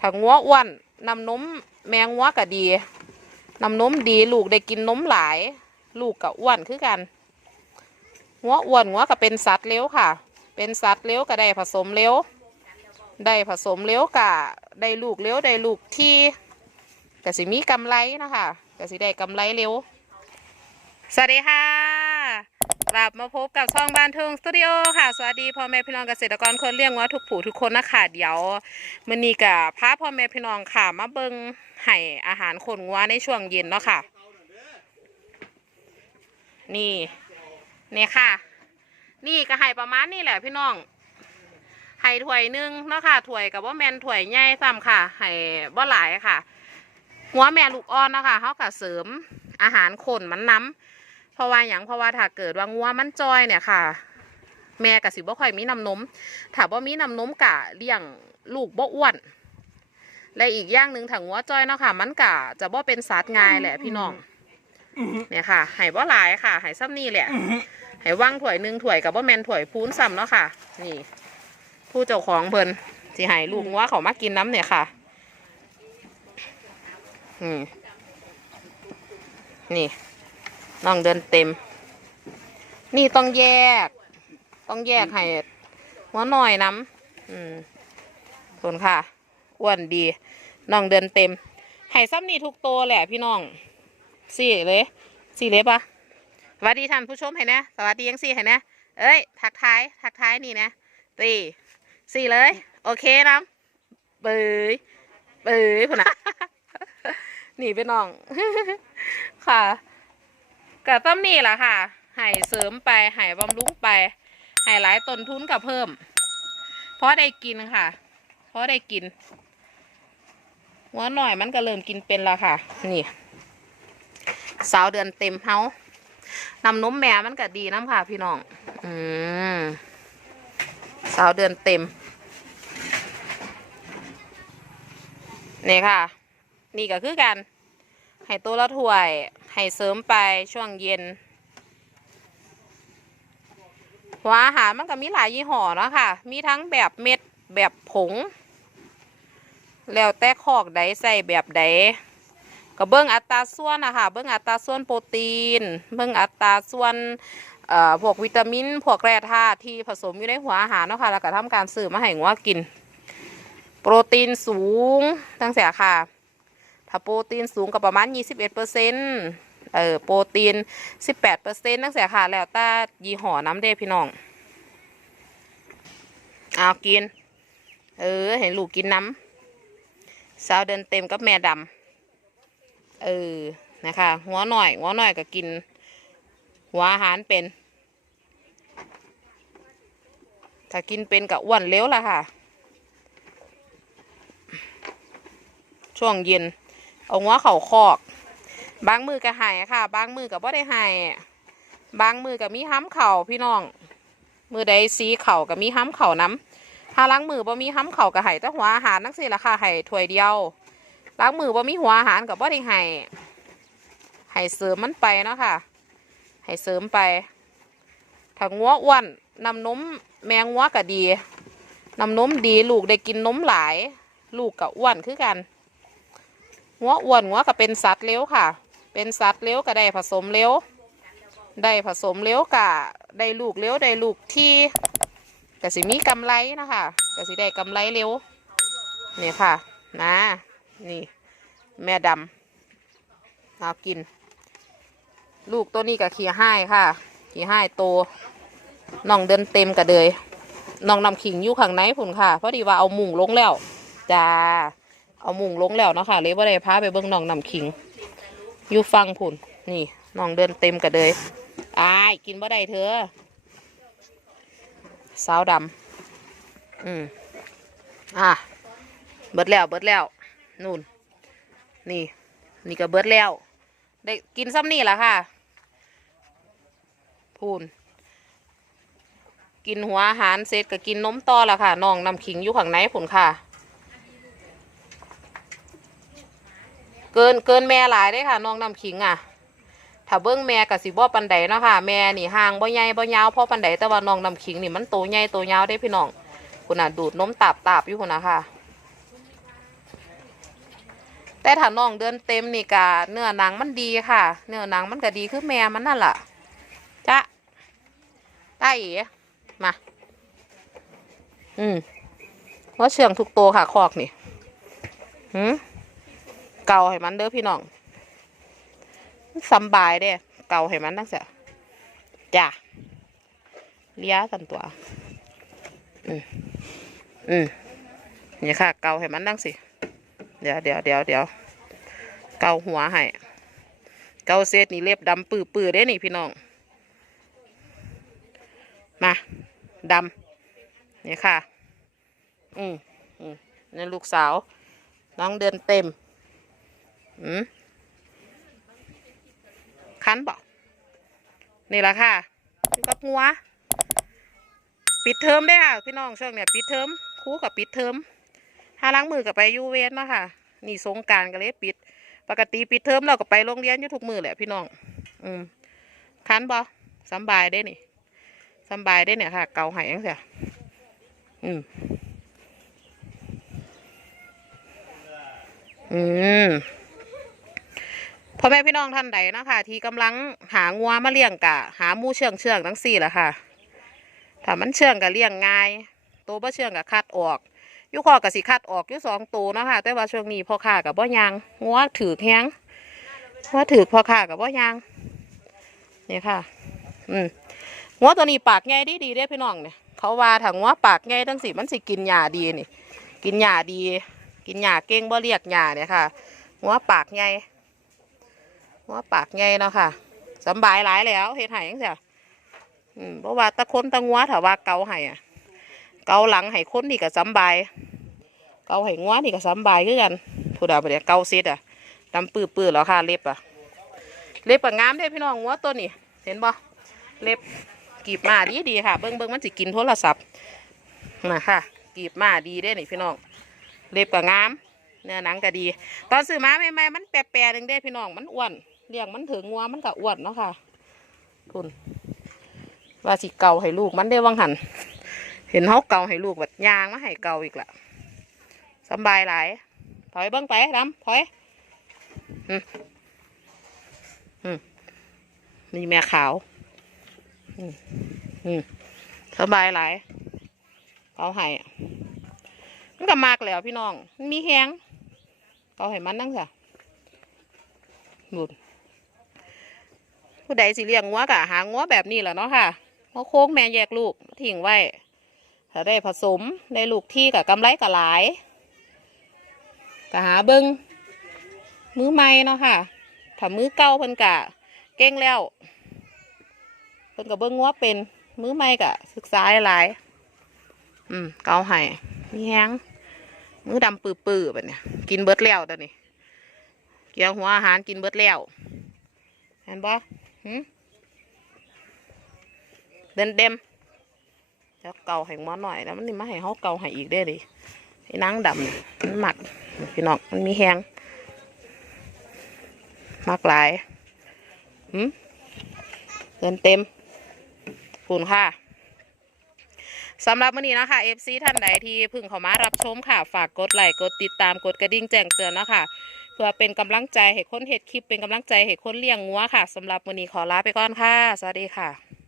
ถ้างัวอ้วนนำนมแมงงัวก็ดีนำนมดีลูกได้กินนมหลาย ลูกก็อ้วนคือกันงัวอ้วนงัวก็เป็นสัตว์เลี้ยวค่ะ เป็นสัตว์เลี้ยวก็ได้ผสมเลี้ยวได้ผสมเลี้ยวกะได้ลูกเลี้ยวได้ลูกที่ก็สิมีกำไรนะคะก็สิได้กำไรเร็วสวัสดีค่ะ กลับมาพบกับช่องบ้านทุ่งสตูดิโอค่ะ สวัสดีพ่อแม่พี่น้องเกษตรกรคนเลี้ยงวัวทุกผู้ทุกคนนะคะเดี๋ยวมื้อนี้กับพาพ่อแม่พี่น้องค่ะ มาเบิงให้อาหารคนวัวในช่วงเย็นเนาะค่ะ นี่นี่ค่ะ นี่ก็ให้ประมาณนี้แหละพี่น้องให้ถ้วยนึงเนาะค่ะถ้วยกับว่าแมนถ้วยใหญ่ซ้ำค่ะให้บ่หลายค่ะ หัวแม่ลูกอ่อนเนาะคะเขาก็เสริมอาหารคนมันน้ำ เพราะว่าอย่างเพราะว่าถ้าเกิดว่างัวมันจอยเนี่ยค่ะ แม่กับสิบ่ค่อยมีน้ำนมถ้าบ่มีน้ำนมกะเลี้ยงลูกบ่อ้วนและอีกอย่างหนึ่งถ้างัวจอยเนาะค่ะ มันกะจะบ่เป็นสัตว์ง่ายแหละพี่น้องเนี่ยค่ะให้บ่หลายค่ะให้ซ้ำนี่แหละให้ว่างถ้วยหนึ่งถ้วยกับบ่แมนถ้วยพูนซ้ำเนาะค่ะ นี่ ผู้เจ้าของเพิ่นสิให้ลูกงัวเขามากินน้ำเนี่ยค่ะ อืมนี่ น้องเดินเต็ม นี่ต้องแยก ต้องแยกให้หัวหน่อยน้ำอืมคนค่ะอ้วนดี น้องเดินเต็มให้ซ้ำนี่ทุกตัวแหละพี่น้องสี่เลยสี่เลยปะสวัสดีท่านผู้ชมให้นะสวัสดียังสี่ให้นะเอ้ยทักท้ายทักท้ายนี่นะตีสี่เลย โอเคน้ำเบยเบยพุ่นนะหนีไปน้อง ค่ะ กับต้มนี่แหละค่ะให้เสริมไปให้บำรุงไปให้หลายต้นทุนกับเพิ่ม เพราะได้กินค่ะ เพราะได้กิน หัวหน่อยมันก็เริ่มกินเป็นแล้วค่ะ นี่สาวเดือนเต็มเฮานำนมแม่มันก็ดีน้ำค่ะ พี่น้อง อืมสาวเดือนเต็ม นี่ค่ะ นี่ก็คือกันให้ตัวละถ้วย ให้เสริมไปช่วงเย็น หัวอาหารมันก็มีหลายยี่ห้อเนาะค่ะ มีทั้งแบบเม็ดแบบผง แล้วแต่คอกใดใส่แบบใดก็เบิ้งอัตราส่วนนะคะเบิ้งอัตราส่วนโปรตีน เบิ้งอัตราส่วนพวกวิตามิน พวกแร่ธาตุที่ผสมอยู่ในหัวอาหารเนาะค่ะแล้วก็ทำการสื่อมาให้งัวกิน โปรตีนสูงตั้งแต่ค่ะ ถ้าโปรตีนสูงก็ประมาณ 21เปอร์เซ็นต์เออโปรตีน 18เปอร์เซ็นต์ตั้งแต่ค่ะ แล้วแต่ยี่ห้อน้ำเด้พี่น้อง เอากิน เออ เห็นลูกกินน้ำสาวเดินเต็มกับแม่ดำเออ นะคะ หัวหน่อย หัวหน่อยก็กิน หัวอาหารเป็น ถ้ากินเป็นกับอ้วนเร็วละค่ะ ช่วงเย็น เอาหัวเข่าคอก บางมือก็หายค่ะ บางมือก็บ่ได้หายบางมือก็มีห้ำเข่าพี่น้อง มือใดสีเข่าก็มีห้ำเข่าน้ำถ้าล้างมือบ่มีห้ำเข่าก็หายแต่หัวอาหารนักสิละค่ะหายถ้วยเดียวล้างมือบ่มีหัวอาหารก็บ่ได้หายหายเสริมมันไปเนาะค่ะหายเสริมไปถ้างัวอ้วนนำนมแมงงัวก็ดีนำนมดีลูกได้กินนมหลาย ลูกก็อ้วนคือกัน หัวอ้วนหัวก็เป็นสัตว์เลี้ยวค่ะ เป็นสัตว์เลี้ยวก็ได้ผสมเลี้ยวได้ผสมเลี้ยวกะได้ลูกเลี้ยวได้ลูกที่กสิมีกำไรนะคะกสิได้กำไรเลี้ยวเนี่ยค่ะนะนี่แม่ดำเอากิน ลูกตัวนี้กับขี้ให้ค่ะ ขี้ให้โตน้องเดินเต็มกะเลยน้องนำขิงอยู่ข้างในผุนค่ะเพราะดีว่าเอามุงลงแล้วจ้า เอามุงลงแล้วเนาะค่ะเลยว่าได้พาไปเบิ้งน้องนำขิง อยู่ฟังผุนนี่น้องเดินเต็มกันเลยอายกินบ่ได้เธอสาวดำอืมอะเบิดแล้วเบิดแล้วนู่น นี่ นี่ก็เบิดแล้ว ได้กินซ้ำนี่แหละค่ะ พูน กินหัวอาหารเสร็จก็กินนมต่อละค่ะน้องนำขิงอยู่ข้างในผุนค่ะ กินเกินแม่หลายได้ค่ะน้องน้ำขิงอะถ้าเบิ้งแม่กับสิบ่ปันไดเนาะค่ะแม่นี่ห่างบ่ใหญ่บ่ยาวพอปันไดแต่ว่าน้องน้ำขิงนี่มันโตใหญ่โตยาวได้พี่น้องคุณน่ะดูดนมตาบตาบอยู่คุณนะค่ะ แต่ถ้าน้องเดินเต็มนี่กะเนื้อหนังมันดีค่ะ เนื้อหนังมันก็ดีคือแม่มันนั่นแหละจ้ะได้เอ๋มา อืมว่าเชื่องทุกตัวค่ะคอกนี่หืม เกาให้มันเด้อพี่น้องสบายเด้เกาให้มันตั้งเสียจ้ะเลี้ยสันตัว อืมอืมนี่ค่ะ เกาให้มันตั้งสิ เดี๋ยวเดี๋ยวเดี๋ยวเดี๋ยวเกาหัวให้ เกาเซตนี่เล็บดำปื้อปื้อๆเด้นี่พี่น้อง มาดำนี่ค่ะ อืมอืมนี่ลูกสาว น้องเดินเต็ม อืมคันบอกนี่แหละค่ะอยู่กับหัว ปิดเทอมได้ค่ะ พี่น้องช่วงเนี้ยปิดเทอมครูกับปิดเทอมห้าล้างมือกับไปยูเวนเนาะค่ะ นี่สงการก็เลยปิด ปกติปิดเทอมเราก็ไปโรงเรียนอยู่ทุกมือแหละพี่น้อง อืมคันบอสบายได้นี่สบายได้เนี่ยค่ะ เกาหายยังเสียอืม อืม พ่อแม่พี่น้องท่านใดนะคะที่กำลังหางัวมาเลี้ยงกะ หามูเชื่องเชื่องทั้งสี่แหละค่ะถ้ามันเชื่องกะเลี้ยงง่ายโตบ่เชื่องกะคัดออกยุคอกับสิคัดออกยุสองตัวนะค่ะแต่ว่าช่วงนี้พ่อค้ากับบ่ยางงัวถือแห้งว่าถือพ่อค้ากับบ่ยางนี่ค่ะ อืมงัวตัวนี้ปากใหญ่ดีดีเด้พี่น้องเนี่ยเขาว่าถ้างัวปากใหญ่ทั้งสิมันสิกินหญ้าดีนี่ กินหญ้าดี กินหญ้าเก่งบ่เรียกหญ้าเนี่ยค่ะงัวปากใหญ่ งัวปากใหญ่เนาะค่ะสบายหลายแล้วเฮ็ดให้จังซี่อืมเพราะว่าตะคนตะงัวถ้าว่าเกาให้อะเกาหลังให้คนนี่ก็สบายเกาให้งัวนี่ก็สบายคือกันผู้ดาวเดี๋ยวเกาเสร็จอะดำปื้อปื้อแล้วค่ะ เล็บอะเล็บอะงามเด้พี่น้องงัวตัวนี้เห็นบ่เล็บกีบมาดีดีค่ะ เบิ้งเบิ้งมันสิกินโทรศัพท์มาค่ะกีบมาดีเด้นี่พี่น้อง เล็บก็งาม เนื้อหนังก็ดี ตอนซื้อมาใหม่ๆมันแปรๆหนึ่งเด้พี่น้องมันอ้วน เลี้ยงมันถึงงัวมันก็อ้วนเนาะค่ะคุณว่าสิเก่าให้ลูกมันได้วังหัน เห็นเขาเก่าให้ลูกแบบยางมาให้เก่าอีกละสบายหลาย ถอยเบิ้งไปดำถอยอืมอืมนี่แม่ขาวอืมอืมสบายหลายเกาให้มันก็มากแล้วพี่น้อง มีแหงเกาให้มันนั่งจ้ะบุญ ผู้ใดสิเลี้ยงงัวกะหางัวแบบนี้แหละเนาะค่ะเขาโค้งแม่แยกลูกทิ้งไว้ถ้าได้ผสมได้ลูกที่กับกำไรกับหลายก็หาเบิงมือใหม่เนาะค่ะถ้ามือเก่าเพิ่นกะเก่งแล้วเพิ่นกับเบิ้งว่าเป็นมือใหม่กะศึกษาหลายอืมเกาให้มีแห้งมือดำปื้อๆแบบเนี้ยกินเบิดแล้วตอนนี้เกี่ยวหัวอาหารกินเบิดแล้วเห็นบ่หืม เดินเต็มแล้วเก่าให้มอหน่อยแล้วมันนี่มาให้เขาเก่าให้อีกได้ดิไอ้นางดำนี่มันหมักพี่น้องมันมีแหงมากหลายหืมเงินเต็มปูนค่ะสำหรับวันนี้นะคะ FC ท่านใดที่เพึ่งเข้ามารับชมค่ะ ฝากกดไลค์กดติดตามกดกระดิ่งแจ้งเตือนนะคะ พื่อเป็นกำลังใจให้คนเห็ดคลิปเป็นกำลังใจให้คนเลี้ยงงัวค่ะสำหรับวันนี้ขอลาไปก่อนค่ะ สวัสดีค่ะ